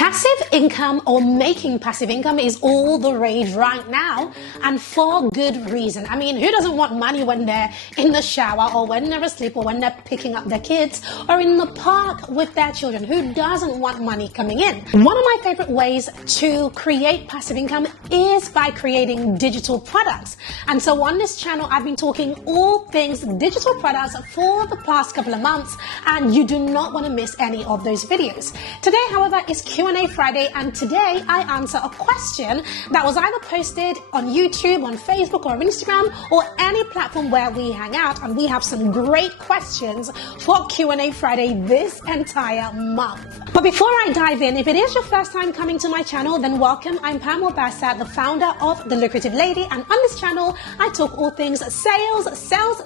Passive income or making passive income is all the rage right now, and for good reason. I mean, who doesn't want money when they're in the shower or when they're asleep or when they're picking up their kids or in the park with their children? Who doesn't want money coming in? One of my favorite ways to create passive income is by creating digital products. And so on this channel, I've been talking all things digital products for the past couple of months, and you do not want to miss any of those videos. Today, however, is Q&A Friday, and today I answer a question that was either posted on YouTube, on Facebook, or on Instagram, or any platform where we hang out, and we have some great questions for Q&A Friday this entire month. But before I dive in, if it is your first time coming to my channel, then welcome. I'm Pam Obasa, the founder of The Lucrative Lady, and on this channel, I talk all things sales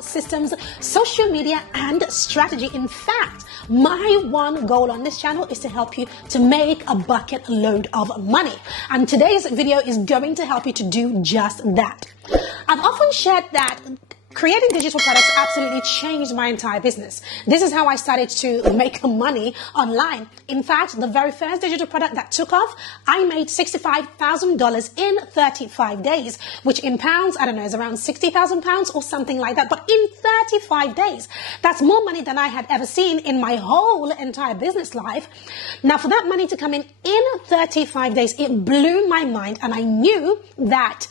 systems, social media, and strategy. In fact, my one goal on this channel is to help you to make a bucket load of money. And today's video is going to help you to do just that. I've often shared that creating digital products absolutely changed my entire business. This is how I started to make money online. In fact, the very first digital product that took off, I made $65,000 in 35 days, which in pounds, I don't know, is around 60,000 pounds or something like that. But in 35 days, that's more money than I had ever seen in my whole entire business life. Now, for that money to come in 35 days, it blew my mind. And I knew that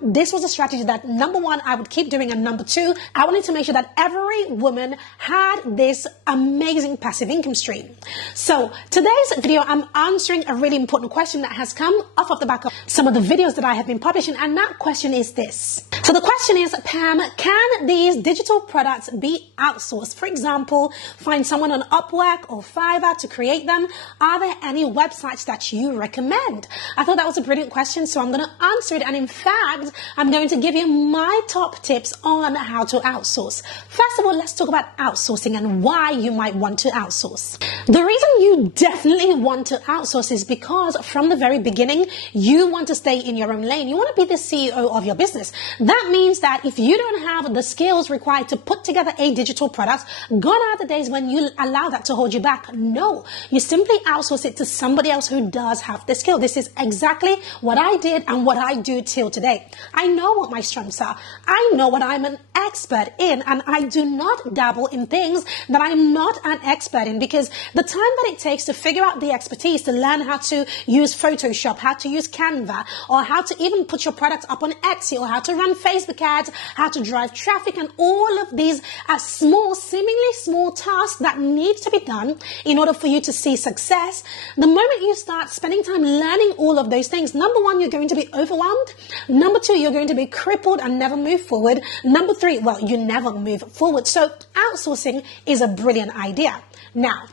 this was a strategy that, number one, I would keep doing, and number two, I wanted to make sure that every woman had this amazing passive income stream. So today's video, I'm answering a really important question that has come off of the back of some of the videos that I have been publishing. And that question is this. So the question is, Pam, can these digital products be outsourced? For example, find someone on Upwork or Fiverr to create them. Are there any websites that you recommend? I thought that was a brilliant question, so I'm going to answer it. And in fact, I'm going to give you my top tips on how to outsource. First of all, let's talk about outsourcing and why you might want to outsource. The reason you definitely want to outsource is because from the very beginning, you want to stay in your own lane. You want to be the CEO of your business. That means that if you don't have the skills required to put together a digital product, gone are the days when you allow that to hold you back. No, you simply outsource it to somebody else who does have the skill. This is exactly what I did and what I do till today. I know what my strengths are. I know what I'm an expert in, and I do not dabble in things that I'm not an expert in, because the time that it takes to figure out the expertise to learn how to use Photoshop, how to use Canva, or how to even put your products up on Etsy, or how to run Facebook ads, how to drive traffic, and all of these small, seemingly small tasks that need to be done in order for you to see success. The moment you start spending time learning all of those things, number one, you're going to be overwhelmed. Number two, you're going to be crippled and never move forward. Number three, well, you never move forward. So outsourcing is a brilliant idea. Now,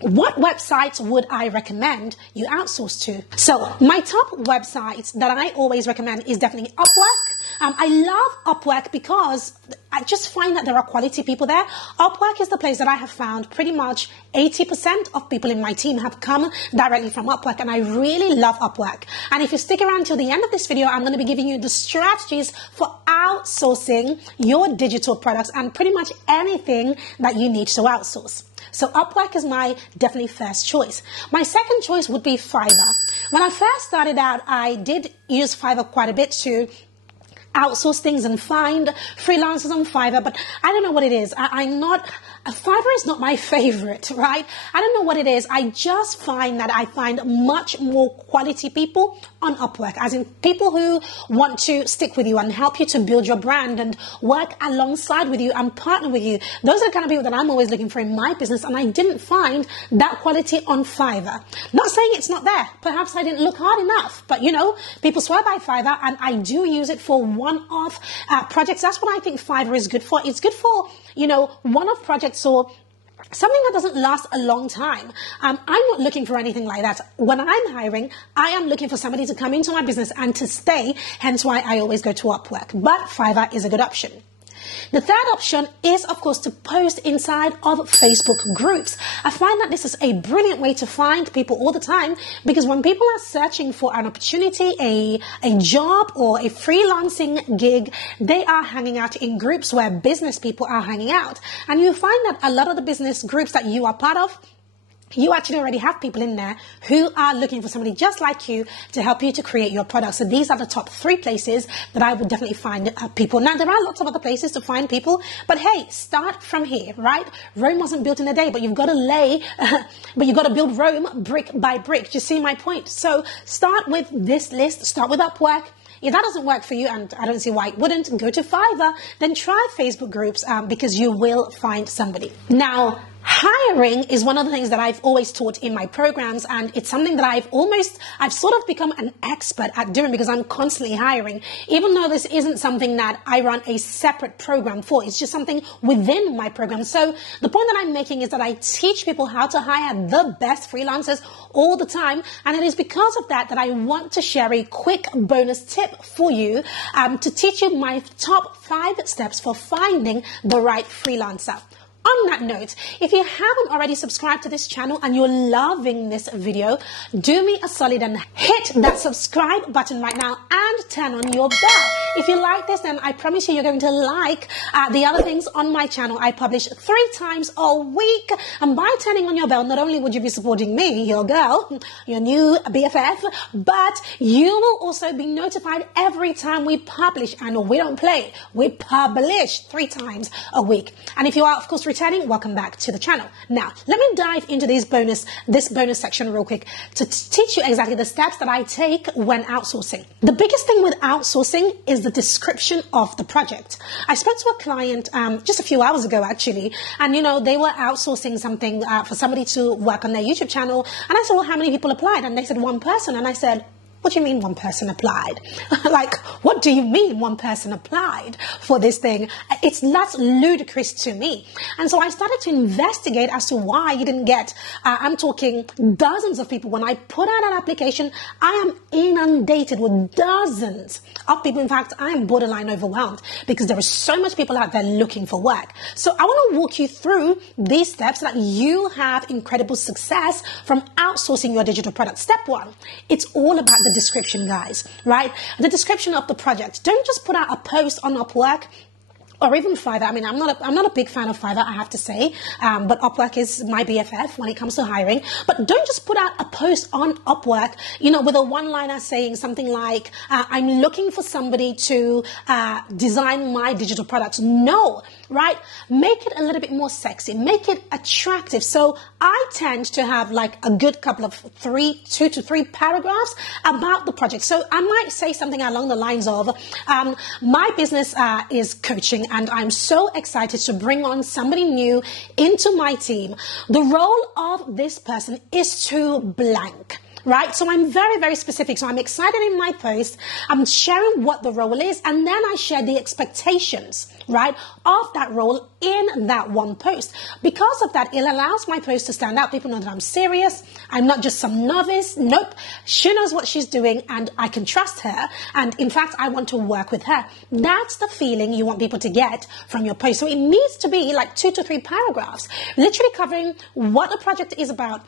what websites would I recommend you outsource to? So my top websites that I always recommend is definitely Upwork. I love Upwork because I just find that there are quality people there. Upwork is the place that I have found pretty much 80% of people in my team have come directly from Upwork, and I really love Upwork. And if you stick around till the end of this video, I'm going to be giving you the strategies for outsourcing your digital products and pretty much anything that you need to outsource. So Upwork is my definitely first choice. My second choice would be Fiverr. When I first started out, I did use Fiverr quite a bit to outsource things and find freelancers on Fiverr, but I don't know what it is. Fiverr is not my favorite, right? I don't know what it is. I just find that I find much more quality people on Upwork, as in people who want to stick with you and help you to build your brand and work alongside with you and partner with you. Those are the kind of people that I'm always looking for in my business, and I didn't find that quality on Fiverr. Not saying it's not there. Perhaps I didn't look hard enough, but you know, people swear by Fiverr, and I do use it for one-off projects. That's what I think Fiverr is good for. It's good for, you know, one-off projects or something that doesn't last a long time. I'm not looking for anything like that. When I'm hiring, I am looking for somebody to come into my business and to stay, hence why I always go to Upwork. But Fiverr is a good option. The third option is, of course, to post inside of Facebook groups. I find that this is a brilliant way to find people all the time, because when people are searching for an opportunity, a job or a freelancing gig, they are hanging out in groups where business people are hanging out. And you find that a lot of the business groups that you are part of, you actually already have people in there who are looking for somebody just like you to help you to create your product. So these are the top 3 places that I would definitely find people. Now, there are lots of other places to find people, but hey, start from here, right? Rome wasn't built in a day, but you've got to build Rome brick by brick. Do you see my point? So start with this list, start with Upwork. If that doesn't work for you, and I don't see why it wouldn't, go to Fiverr, then try Facebook groups because you will find somebody. Now, hiring is one of the things that I've always taught in my programs, and it's something that I've sort of become an expert at doing because I'm constantly hiring, even though this isn't something that I run a separate program for. It's just something within my program. So the point that I'm making is that I teach people how to hire the best freelancers all the time, and it is because of that that I want to share a quick bonus tip for you to teach you my top 5 steps for finding the right freelancer. On that note, if you haven't already subscribed to this channel and you're loving this video, do me a solid and hit that subscribe button right now and turn on your bell. If you like this, then I promise you're going to like the other things on my channel. I publish 3 times a week, and by turning on your bell, not only would you be supporting me, your girl, your new BFF, but you will also be notified every time we publish. And we don't play, we publish 3 times a week. And if you are, of course, returning, welcome back to the channel. Now, let me dive into this bonus section real quick to teach you exactly the steps that I take when outsourcing. The biggest thing with outsourcing is the description of the project. I spoke to a client just a few hours ago, actually, and they were outsourcing something for somebody to work on their YouTube channel. And I said, well, how many people applied? And they said 1 person. And I said, what do you mean 1 person applied? Like, what do you mean 1 person applied for this thing? That's ludicrous to me. And so I started to investigate as to why you didn't get, I'm talking dozens of people. When I put out an application, I am inundated with dozens of people. In fact, I am borderline overwhelmed because there are so much people out there looking for work. So I want to walk you through these steps so that you have incredible success from outsourcing your digital product. Step 1, it's all about the description, guys, right? The description of the project. Don't just put out a post on Upwork or even Fiverr. I mean, I'm not a big fan of Fiverr, I have to say, but Upwork is my BFF when it comes to hiring. But don't just put out a post on Upwork, with a one-liner saying something like, I'm looking for somebody to design my digital products. No, right? Make it a little bit more sexy. Make it attractive. So I tend to have like a good couple of 2 to 3 paragraphs about the project. So I might say something along the lines of, my business is coaching, and I'm so excited to bring on somebody new into my team. The role of this person is to blank. Right? So I'm very, very specific. So I'm excited in my post. I'm sharing what the role is, and then I share the expectations, right, of that role in that one post. Because of that, it allows my post to stand out. People know that I'm serious. I'm not just some novice. Nope. She knows what she's doing, and I can trust her. And in fact, I want to work with her. That's the feeling you want people to get from your post. So it needs to be like 2 to 3 paragraphs, literally covering what the project is about,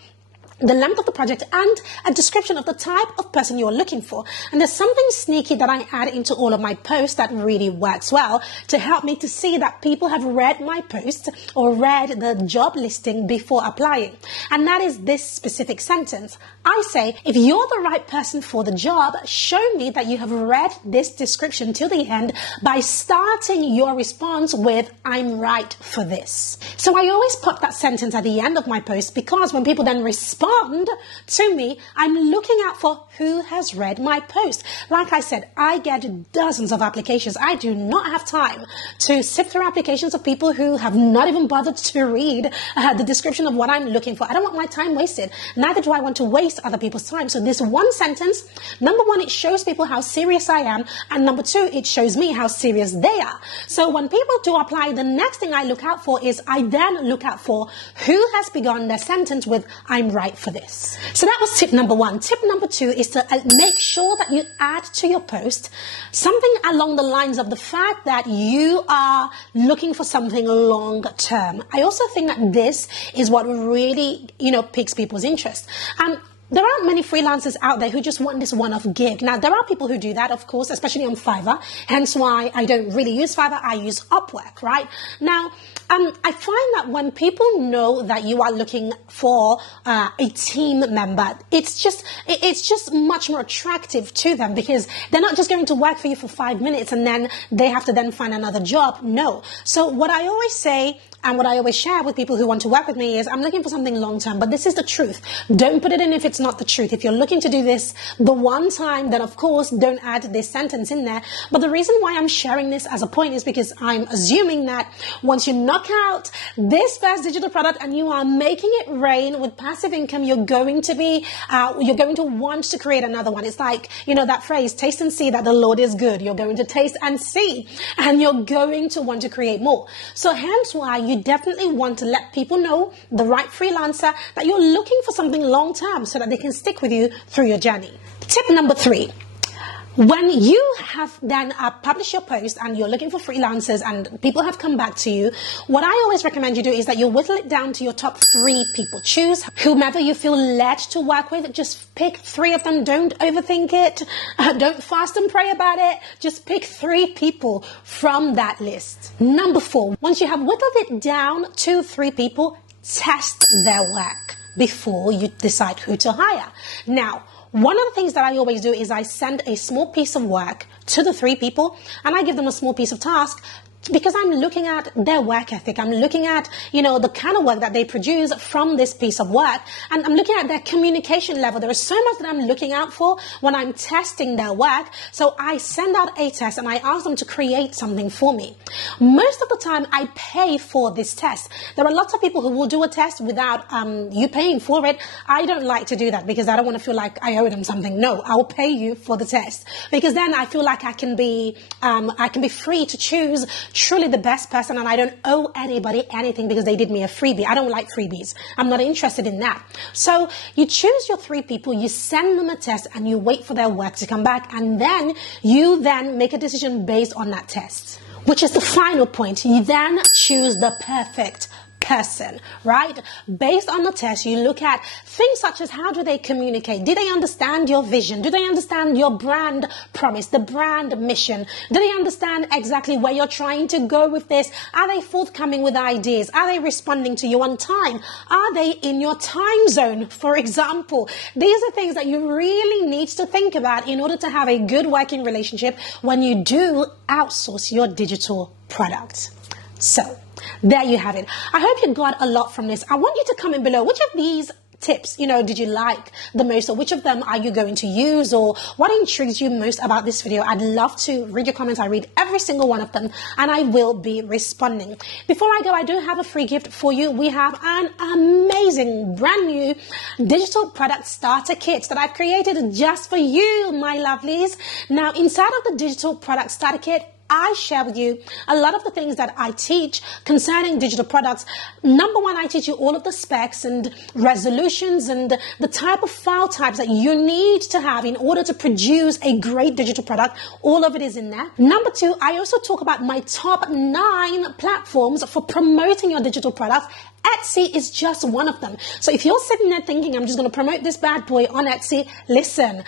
the length of the project, and a description of the type of person you're looking for. And there's something sneaky that I add into all of my posts that really works well to help me to see that people have read my post or read the job listing before applying. And that is this specific sentence. I say, if you're the right person for the job, show me that you have read this description till the end by starting your response with, I'm right for this. So I always put that sentence at the end of my post, because when people then respond to me, I'm looking out for who has read my post. Like I said, I get dozens of applications. I do not have time to sift through applications of people who have not even bothered to read the description of what I'm looking for. I don't want my time wasted. Neither do I want to waste other people's time. So this one sentence, number 1, it shows people how serious I am. And number 2, it shows me how serious they are. So when people do apply, the next thing I look out for is I then look out for who has begun their sentence with, I'm right for this. So that was tip number 1. Tip number 2 is to make sure that you add to your post something along the lines of the fact that you are looking for something long term. I also think that this is what really, piques people's interest. there aren't many freelancers out there who just want this one-off gig. Now, there are people who do that, of course, especially on Fiverr, hence why I don't really use Fiverr, I use Upwork, right? Now, I find that when people know that you are looking for a team member, it's just much more attractive to them, because they're not just going to work for you for 5 minutes and then they have to then find another job. No. So what I always say, and what I always share with people who want to work with me, is I'm looking for something long-term, but this is the truth. Don't put it in if it's not the truth. If you're looking to do this the one time, then of course don't add this sentence in there. But the reason why I'm sharing this as a point is because I'm assuming that once you knock out this first digital product and you are making it rain with passive income, you're going to want to create another one. It's like, you know, that phrase, taste and see that the Lord is good. You're going to taste and see, and you're going to want to create more. So hence why you definitely want to let people know, the right freelancer, that you're looking for something long term so that they can stick with you through your journey. Tip number 3. When you have then published your post and you're looking for freelancers and people have come back to you, what I always recommend you do is that you whittle it down to your top 3 people. Choose whomever you feel led to work with. Just pick 3 of them. Don't overthink it. Don't fast and pray about it. Just pick 3 people from that list. Number 4, once you have whittled it down to 3 people, test their work before you decide who to hire. Now, one of the things that I always do is I send a small piece of work to the 3 people, and I give them a small piece of task, because I'm looking at their work ethic. I'm looking at, you know, the kind of work that they produce from this piece of work. And I'm looking at their communication level. There is so much that I'm looking out for when I'm testing their work. So I send out a test and I ask them to create something for me. Most of the time I pay for this test. There are lots of people who will do a test without you paying for it. I don't like to do that because I don't want to feel like I owe them something. No, I will pay you for the test, because then I feel like I can be free to choose truly the best person, and I don't owe anybody anything because they did me a freebie. I don't like freebies. I'm not interested in that. So you choose your 3 people, you send them a test, and you wait for their work to come back, and then you make a decision based on that test, which is the final point. You then choose the perfect person, right? Based on the test, you look at things such as, how do they communicate? Do they understand your vision? Do they understand your brand promise, the brand mission? Do they understand exactly where you're trying to go with this? Are they forthcoming with ideas? Are they responding to you on time? Are they in your time zone, for example? These are things that you really need to think about in order to have a good working relationship when you do outsource your digital product. So there you have it. I hope you got a lot from this. I want you to comment below, which of these tips, did you like the most, or which of them are you going to use, or what intrigues you most about this video? I'd love to read your comments. I read every single one of them, and I will be responding. Before I go, I do have a free gift for you. We have an amazing brand new digital product starter kit that I've created just for you, my lovelies. Now, inside of the digital product starter kit, I share with you a lot of the things that I teach concerning digital products. Number 1, I teach you all of the specs and resolutions and the type of file types that you need to have in order to produce a great digital product. All of it is in there. Number 2, I also talk about my top 9 platforms for promoting your digital products. Etsy is just one of them. So if you're sitting there thinking, I'm just going to promote this bad boy on Etsy, listen,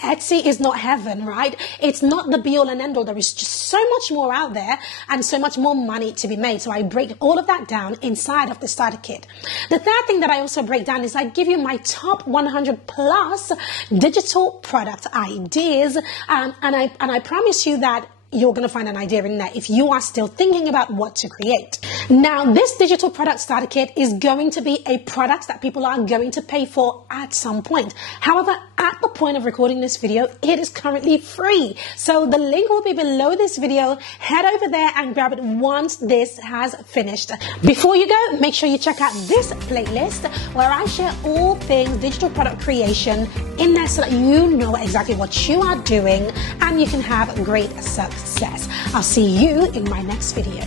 Etsy is not heaven, right? It's not the be all and end all. There is just so much more out there and so much more money to be made. So I break all of that down inside of the starter kit. The third thing that I also break down is I give you my top 100 plus digital product ideas. And I promise you that you're going to find an idea in there if you are still thinking about what to create. Now, this digital product starter kit is going to be a product that people are going to pay for at some point. However, at the point of recording this video, it is currently free. So the link will be below this video. Head over there and grab it once this has finished. Before you go, make sure you check out this playlist where I share all things digital product creation in there so that you know exactly what you are doing and you can have great success. I'll see you in my next video.